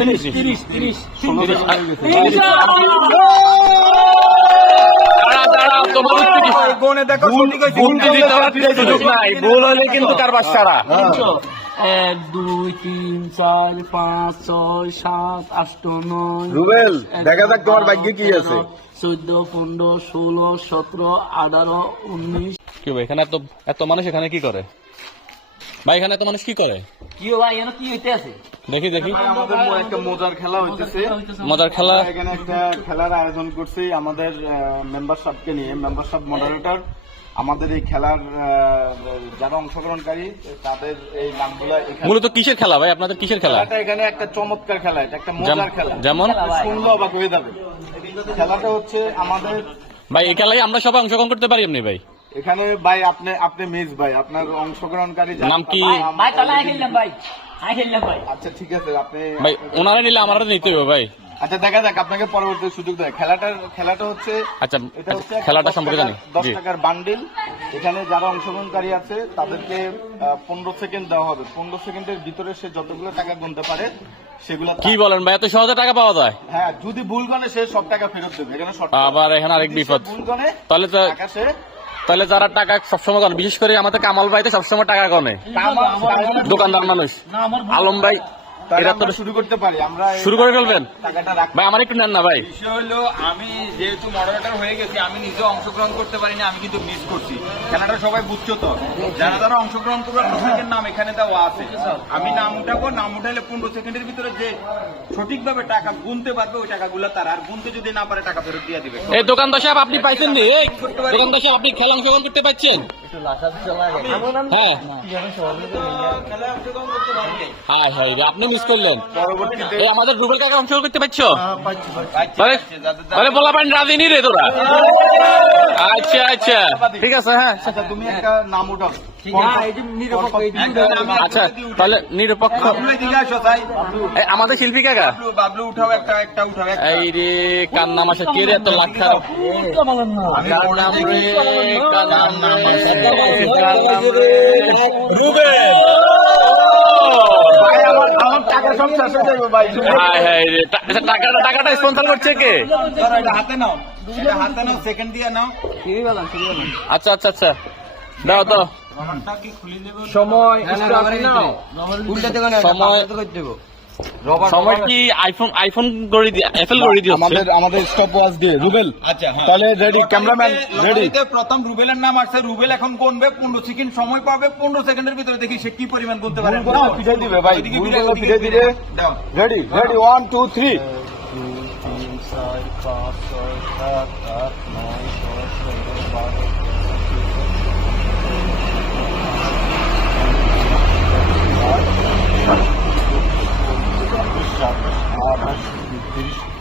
তিরিশ তিরিশ তিরিশ ভুল হলে কিন্তু সারা এক দুই তিন চার পাঁচ ছয় সাত আট নয় রুবেল দেখা যাক তোমার ভাগ্যে কি আছে। চোদ্দ পনেরো ষোলো সতেরো আঠারো উনিশ। কি এখানে এত এত মানুষ এখানে কি করে? ভাই এখানে তো মানুষ কি করে? কি ভাই এনে কি হইতে আছে? দেখি দেখি। আমাদের একটা মজার খেলা হইতেছে। মজার খেলা? এখানে একটা খেলার আয়োজন করছি আমাদের মেম্বারশিপকে নিয়ে মেম্বারশিপ মডারেটর আমাদের এই খেলার যারা অংশগ্রহণকারী তাদের এই নামগুলো মূলত কিসের খেলা ভাই? আপনাদের কিসের খেলা? এখানে একটা চমৎকার খেলা এটা একটা মজার খেলা। যেমন? শুনলে অবাক হয়ে যাবে। খেলাটা হচ্ছে আমাদের ভাই এই খেলায় আমরা সবাই অংশগ্রহণ করতে পারি এমনি ভাই। এখানে ভাই আপনি আপনি মিস ভাই আপনার অংশগ্রহণকারী নাম কি? ভাই তাহলে আই খেললাম ভাই। আই খেললাম ভাই। আচ্ছা ঠিক আছে আপনি ভাই ওনারা নিলে আমারও নিতে হবে ভাই। আচ্ছা দেখা যাক আপনাকে পরবর্তী সুযোগ দেয়। খেলাটার খেলাটা হচ্ছে আচ্ছা এটা হচ্ছে খেলাটা সম্পর্কে জানি। দশ টাকার বান্ডিল। এখানে যারা অংশগ্রহণকারী আছে তাদেরকে পনেরো সেকেন্ড দেওয়া হবে। পনেরো সেকেন্ডের ভিতরে সে যতগুলো টাকা গুনতে পারে সেগুলো কি বলেন ভাই এত সহজে টাকা পাওয়া যায়? হ্যাঁ যদি ভুল গনে সে সব টাকা ফেরত দেবে। এখানে শর্ত আবার এখানে আরেক বিপদ। ভুল গনে তাহলে তো টাকা সে তাহলে যারা টাকা সবসময় গনে বিশেষ করে আমাদের কামাল ভাই তো সবসময় টাকা কমে। দোকানদার মানুষ। আলম ভাই এরা তো শুরু করতে পারি। আমরা শুরু করে ফেলবেন? ভাই আমার একটু নেন না ভাই। বিষয় হলো আমি যেহেতু মডারেটর হয়ে গেছি আমি নিজে অংশগ্রহণ করতে পারিনি আমি কিন্তু মিস করছি। খেলাটা সবাই বুঝছ তো যারা যারা অংশগ্রহণ করবে প্রত্যেকের নাম এখানে দেওয়া আছে। আমি নাম উঠাবো নাম উঠাইলে পনেরো সেকেন্ডের ভিতরে যে সঠিকভাবে টাকা গুনতে পারবে ওই টাকাগুলো তার। আর গুনতে যদি না পারে টাকা ফেরত দিয়ে দিবে। এই দোকানদার সাহেব আপনি পাইছেন নি? এই দোকানদার সাহেব আপনি খেলা অংশগ্রহণ করতে পারছেন? হ্যাঁ। হাই হাই রে আপনি মিস করলেন। এই আমাদের গ্রুপের কাকে অংশগ্রহণ করতে পারছ? তাহলে বলা পান রাজিনী রে তোরা। আচ্ছা আচ্ছা। ঠিক আছে হ্যাঁ আচ্ছা তুমি একটা নাম উঠাও। আচ্ছা তাহলে নিরপেক্ষ আমাদের শিল্পী কাকা বাবলু বাবলু উঠাও একটা একটা উঠাও এই রে কার নাম আসে কে রে এত লাখ কার নাম রে কার হয়ে আচ্ছা, টাকাটা স্পন্সর করছে কে হাতে নাও এটা হাতে নাও সেকেন্ড দিয়ে নাও আচ্ছা আচ্ছা আচ্ছা দাও দাও সময় সময় কি আইফোন আইফোন গড়ি দিয়ে অ্যাপেল গড়ি দিয়ে আমাদের আমাদের স্টপ ওয়াচ দিয়ে। রুবেল আচ্ছা হ্যাঁ। তাহলে রেডি ক্যামেরাম্যান রেডি প্রথম রুবেলের নাম আসছে রুবেল এখন গুনবে পনেরো সেকেন্ড সময় পাবে পনেরো সেকেন্ডের ভিতরে দেখি সে কি পরিমাণ গুনতে পারে। দিবে ভাই, দিবে। দাও। Ready ready one two three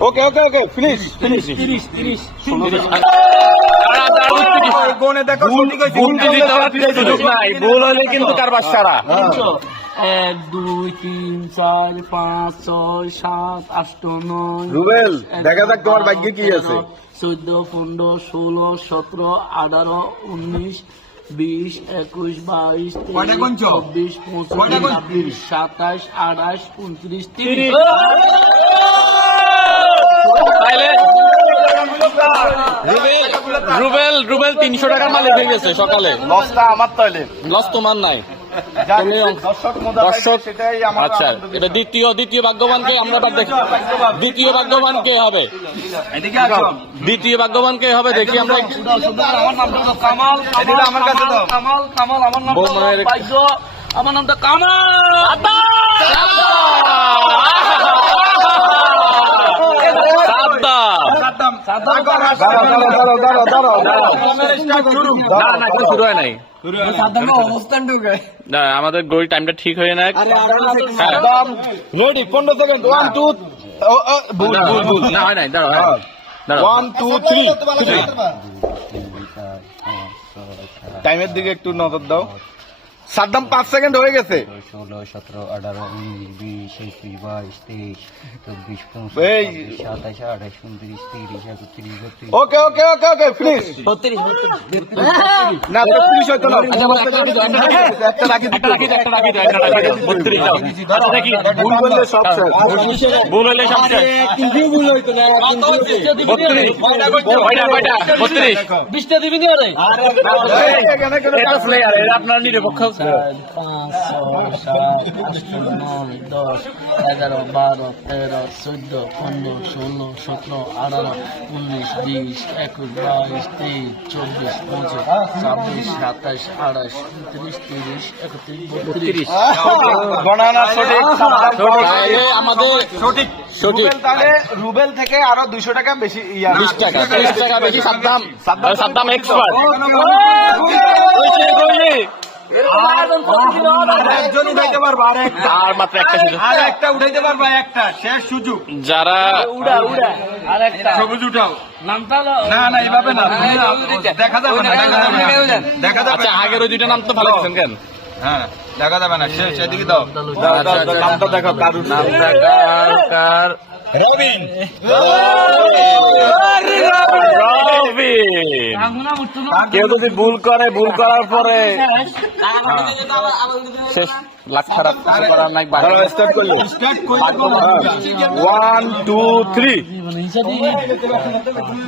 okay okay okay finish finish ভুল হলে কিন্তু কারবার সারা এক দুই তিন চার পাঁচ ছয় সাত আট নয়। রুবেল দেখা যাক তোমার ভাগ্যে কি আছে। চোদ্দ পনেরো ষোলো সতেরো আঠারো উনিশ বিশ একুশ বাইশ? চব্বিশ পঁচিশ? ছাব্বিশ সাতাশ আঠাশ উনত্রিশ তিরিশ। রুবেল রুবেল রুবেল তিনশো টাকার মালিক হয়ে গেছে সকালে। লসটা আমার তাহলে লস তোমার নাই। দর্শক আচ্ছা এটা দ্বিতীয় দ্বিতীয় ভাগ্যবানকে আমরা দেখি। দ্বিতীয় ভাগ্যবান। কে হবে? দ্বিতীয় ভাগ্যবান কে হবে? দেখি আমরা আমার নামটা কামাল। এদিকে আমার কাছে দাও। কামাল কামাল আমার নামটা হলো বৌমায়ের- বাইশ আমার নামটা কামাল সাদ্দাম। দাঁড়াও, দাঁড়াও, দাঁড়াও, দাঁড়াও, দাঁড়াও। না না এখনও হয় নাই আমাদের গড়ি টাইমটা ঠিক হয়ে না হ্যাঁ। রেডি পনেরো সেকেন্ড ওয়ান টু হয় নাই হ্যাঁ। ওয়ান টু থ্রি টাইমের দিকে একটু নজর দাও সাদ্দাম পাঁচ সেকেন্ড হয়ে গেছে। ষোলো সতেরো আঠারো উনিশ বিশ একুশ বাইশ তেইশ চব্বিশ পঁচিশ সাতাশ আঠাশ উনত্রিশ তিরিশ একত্রিশ বত্রিশ ওকে ওকে ওকে ওকে ফিনিশ না বত্রিশ হয়তো না একটা রাখি একটা রাখি একটা রাখি একটা রাখি বত্রিশ আচ্ছা, দেখি। ভুল করলে সব ভুল হইলে সব শেষ। বত্রিশ। কয়টা, কয়টা? বিশটা দিবি নি আপনার নিরপেক্ষ চার পাঁচ ছয় সাত আট নয় দশ এগারো বারো তেরো চোদ্দ পনেরো ষোলো সতেরো আঠারো উনিশ বিশ একুশ বাইশ তেইশ চব্বিশ পঁচিশ ছাব্বিশ সাতাশ আঠাশ উনত্রিশ তিরিশ একত্রিশ বত্রিশ আমাদের সঠিক রুবেল তাহলে রুবেল থেকে আরও দুইশো টাকা বেশি বিশ টাকা বেশি সাদ্দাম। সাদ্দাম। এক্সপার্ট আর মাত্র একটা সুযোগ। আর একটা উঠাইতে পারব একটা। শেষ সুযোগ। যারা উড়া উড়া। আর একটা। সবুজ উঠাও। না না এইভাবে না। দেখা যাবে না দেখা যাবে না। দেখা যাবে আচ্ছা আগের ওই দুইটা নাম তো ভালো দিচ্ছেন কেন? হ্যাঁ দেখা যাবে না। শেষ এদিকে দাও। আচ্ছা, আচ্ছা, নামটা দেখো কারুর কার? রবিন। কেউ যদি ভুল করে ভুল করার পরে। শেষ লাখ খারাপ করার নাই ওয়ান টু থ্রি মানে হিংসা দিয়ে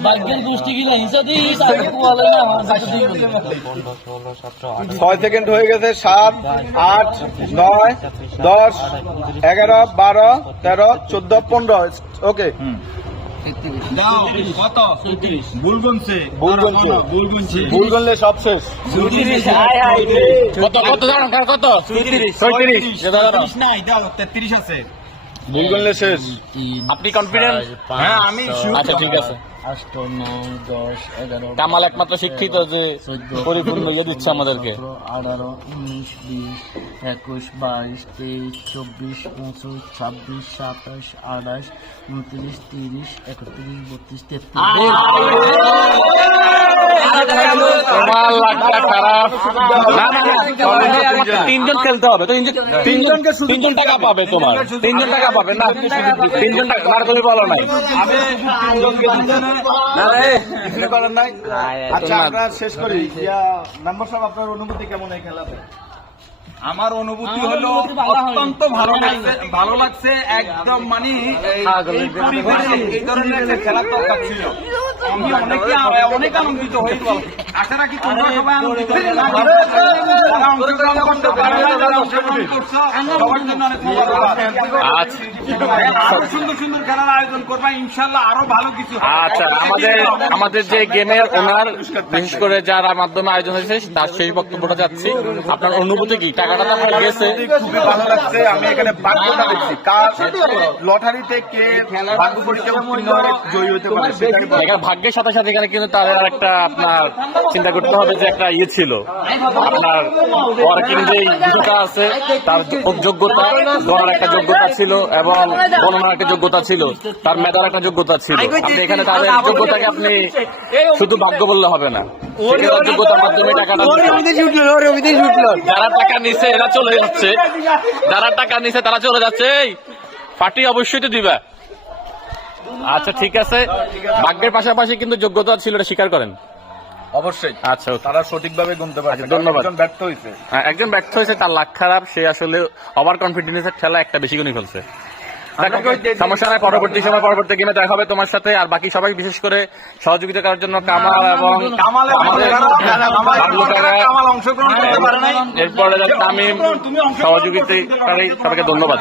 ভাগ্যের গোষ্ঠী গিলা হিংসা দিয়ে ছয় সেকেন্ড হয়ে গেছে সাত আট নয় দশ এগারো বারো তেরো চোদ্দ পনেরো। ওকে কত? সব শেষ। কত কত ছয়ত্রিশ। তেত্রিশ আছে। ভুল করলে শেষ আপনি কনফিডেন্ট হ্যাঁ আমি আচ্ছা ঠিক আছে আষ্ট নয় দশ এগারো কামাল একমাত্র শিক্ষিত যে পরিপূর্ণ ইয়ে দিচ্ছে আমাদেরকে আঠারো উনিশ বিশ একুশ বাইশ তেইশ চব্বিশ পঁচিশ ছাব্বিশ সাতাশ আঠাশ উনত্রিশ তিরিশ একত্রিশ বত্রিশ তেত্রিশ তোমার লাগটা খারাপ না না না তিনজন খেলতে হবে তো তিনজন তিনজনকে তিনজন টাকা পাবে তোমার। তিনজন টাকা পাবে না? তিনজন টাকা আর তুমি বলো নাই। আচ্ছা শেষ করি। নাম্বার সব সাহেব আপনার অনুমতি কেমন এই খেলাতে? আমার অনুভূতি হলো অত্যন্ত ভালো লাগছে ভালো লাগছে একদম মানে এই- ধরনের খেলা তো দরকার ছিল। আমি অনেকে অনেক আনন্দিত হয়েছি। আশা রাখি তোমরা সবাই আনন্দিত হয়েছে যারা অংশগ্রহণ করতে পারে অংশগ্রহণ করছ, সবার জন্য অনেক আচ্ছা সুন্দর সুন্দর খেলার আয়োজন করবা ইনশাল্লাহ আরও ভালো কিছু আচ্ছা আমাদের আমাদের যে গেমের ওনার বিশেষ করে যারা মাধ্যমে আয়োজন হয়েছে তার সেই বক্তব্যটা যাচ্ছি আপনার অনুভূতি কি টাকাটা তো আপনার গেছে খুবই ভালো লাগছে আমি এখানে ভাগ্যটা দেখছি কার লটারিতে কে ভাগ্য পরীক্ষা জয়ী হতে পারে এখানে ভাগ্যের সাথে সাথে এখানে কিন্তু তাদের একটা আপনার চিন্তা করতে হবে যে একটা ইয়ে ছিল। আপনার ওয়ার্কিং যে বিষয়টা আছে তার যোগ্যতা গড়ার একটা যোগ্যতা ছিল এবং গণনার একটা যোগ্যতা ছিল তার মেধার একটা যোগ্যতা ছিল। আপনি এখানে তাদের যোগ্যতাকে আপনি শুধু ভাগ্য বললে হবে না। যোগ্যতার মাধ্যমে টাকাটা যারা টাকা নিছে এরা চলে যাচ্ছে। যারা টাকা নিছে তারা চলে যাচ্ছে। এই পার্টি অবশ্যই তো দিবা। আচ্ছা ঠিক আছে। ভাগ্যের পাশাপাশি কিন্তু যোগ্যতা ছিল এটা স্বীকার করেন। অবশ্যই। আচ্ছা। তারা সঠিকভাবে গুনতে পারছে আচ্ছা, ধন্যবাদ। একজন ব্যর্থ হয়েছে হ্যাঁ, একজন ব্যর্থ হয়েছে তার লাখ খারাপ সে আসলে ওভার কনফিডেন্সের খেলা একটা বেশি গুণই ফেলছে। সমস্যা নাই পরবর্তী সময় পরবর্তী গেমে দেখা হবে তোমার সাথে আর বাকি সবাই বিশেষ করে সহযোগিতা করার জন্য কামাল এবং এরপরে তামিম সবাইকে ধন্যবাদ।